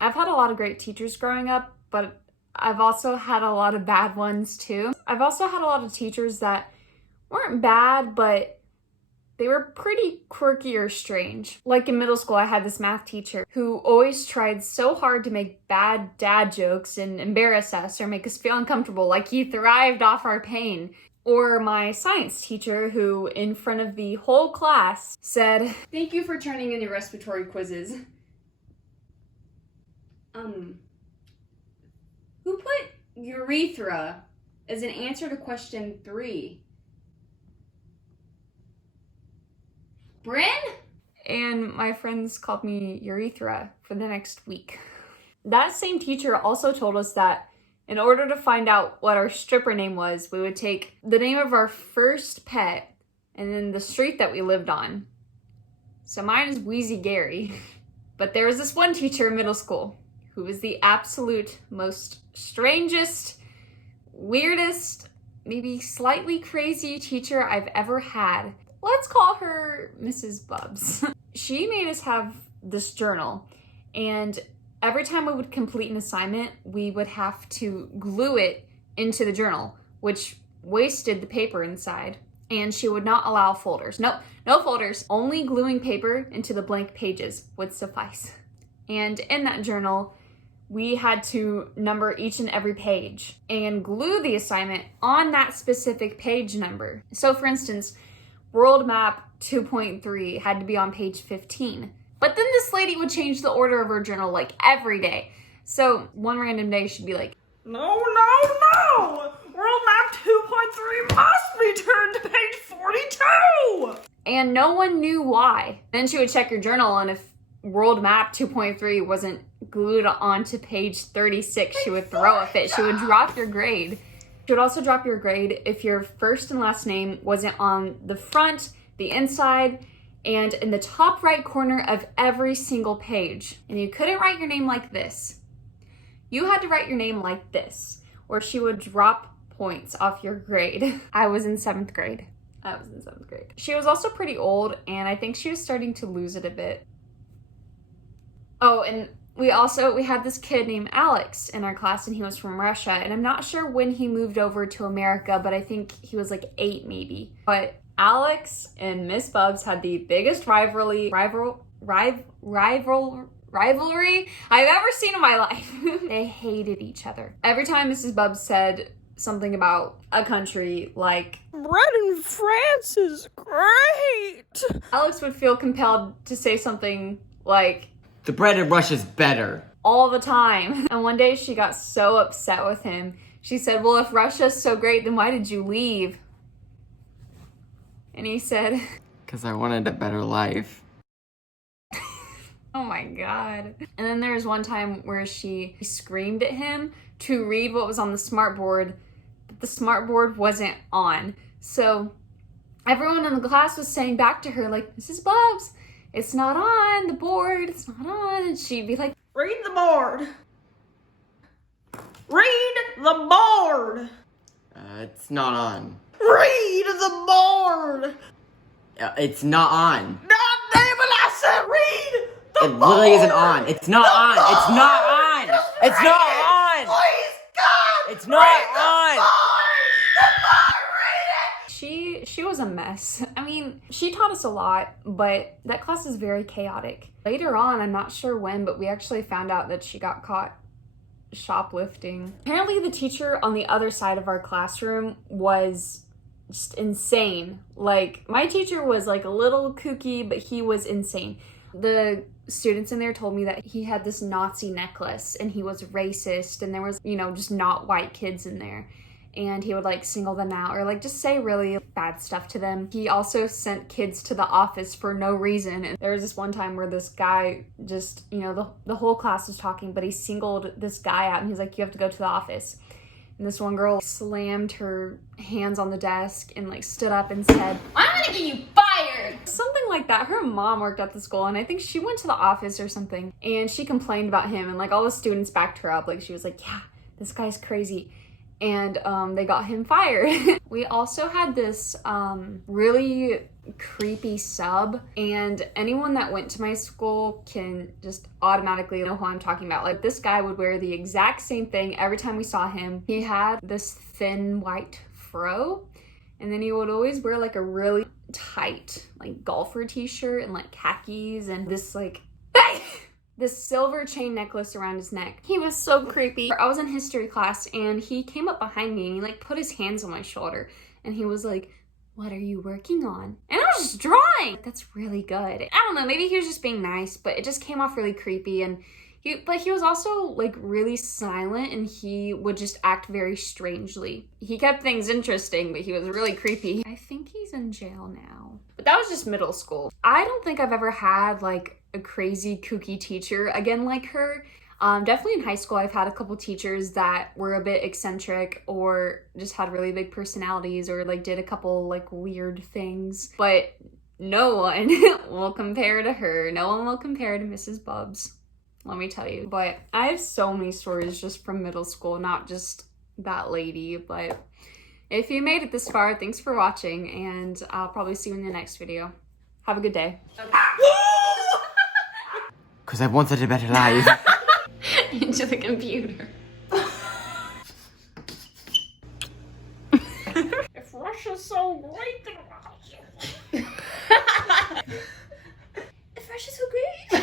I've had a lot of great teachers growing up, but I've also had a lot of bad ones too. I've also had a lot of teachers that weren't bad, but they were pretty quirky or strange. Like in middle school, I had this math teacher who always tried so hard to make bad dad jokes and embarrass us or make us feel uncomfortable, like he thrived off our pain. Or my science teacher who, in front of the whole class, said, "Thank you for turning in your respiratory quizzes." Who put urethra as an answer to question 3? Brynn? And my friends called me urethra for the next week. That same teacher also told us that in order to find out what our stripper name was, we would take the name of our first pet and then the street that we lived on. So mine is Wheezy Gary. But there was this one teacher in middle school who was the absolute most strangest, weirdest, maybe slightly crazy teacher I've ever had. Let's call her Mrs. Bubs. She made us have this journal, and every time we would complete an assignment, we would have to glue it into the journal, which wasted the paper inside. And she would not allow folders. No folders. Only gluing paper into the blank pages would suffice. And in that journal, we had to number each and every page and glue the assignment on that specific page number. So for instance, World Map 2.3 had to be on page 15. But then this lady would change the order of her journal like every day. So one random day she'd be like, No! World Map 2.3 must be turned to page 42! And no one knew why. Then she would check your journal, and if World Map 2.3 wasn't glued onto page 36, she would throw a fit. She would drop your grade. She would also drop your grade if your first and last name wasn't on the front, the inside, and in the top right corner of every single page. And you couldn't write your name like this. You had to write your name like this, or she would drop points off your grade. I was in 7th grade. She was also pretty old, and I think she was starting to lose it a bit. Oh, and we had this kid named Alex in our class, and he was from Russia, and I'm not sure when he moved over to America, but I think he was like 8 maybe. But Alex and Miss Bubs had the biggest rivalry I've ever seen in my life. They hated each other. Every time Mrs. Bubs said something about a country like, Bread in France is great! Alex would feel compelled to say something like, the bread in Russia's better. All the time. And one day she got so upset with him. She said, well, if Russia's so great, then why did you leave? And he said, because I wanted a better life. Oh my God. And then there was one time where she screamed at him to read what was on the smartboard, but the smartboard wasn't on. So everyone in the class was saying back to her, like, Mrs. Bubs, it's not on the board, it's not on. And she'd be like, Read the board! Read the board! It's not on. Read the board! It's not on. God damn it, I said read the board! It literally isn't on. It's not on. It's not on. It's not on. Please, God! It's not on. She was a mess. I mean, she taught us a lot, but that class is very chaotic. Later on, I'm not sure when, but we actually found out that she got caught shoplifting. Apparently the teacher on the other side of our classroom was just insane. Like, my teacher was like a little kooky, but he was insane. The students in there told me that he had this Nazi necklace and he was racist, and there was, just not white kids in there. And he would like single them out or like just say really bad stuff to them. He also sent kids to the office for no reason. And there was this one time where this guy just, the whole class was talking, but he singled this guy out and he's like, you have to go to the office. And this one girl slammed her hands on the desk and like stood up and said, I'm gonna get you fired! Something like that. Her mom worked at the school and I think she went to the office or something and she complained about him, and like all the students backed her up. Like she was like, yeah, this guy's crazy. And they got him fired. We also had this really creepy sub, and anyone that went to my school can just automatically know who I'm talking about. Like, this guy would wear the exact same thing every time we saw him. He had this thin white fro, and then he would always wear like a really tight like golfer t-shirt and like khakis and this like this silver chain necklace around his neck. He was so creepy. I was in history class and he came up behind me and he like put his hands on my shoulder and he was like, "What are you working on?" And I was just drawing. That's really good. I don't know, maybe he was just being nice, but it just came off really creepy. And he was also like really silent and he would just act very strangely. He kept things interesting, but he was really creepy. I think he's in jail now. But that was just middle school. I don't think I've ever had like a crazy kooky teacher again like her. Definitely in high school, I've had a couple teachers that were a bit eccentric or just had really big personalities or like did a couple like weird things. But no one will compare to her. No one will compare to Mrs. Bubs. Let me tell you. But I have so many stories just from middle school, not just that lady. But if you made it this far, thanks for watching, and I'll probably see you in the next video. Have a good day. Because I wanted a better life. Into the computer. If Russia's so great, then If Russia's so great.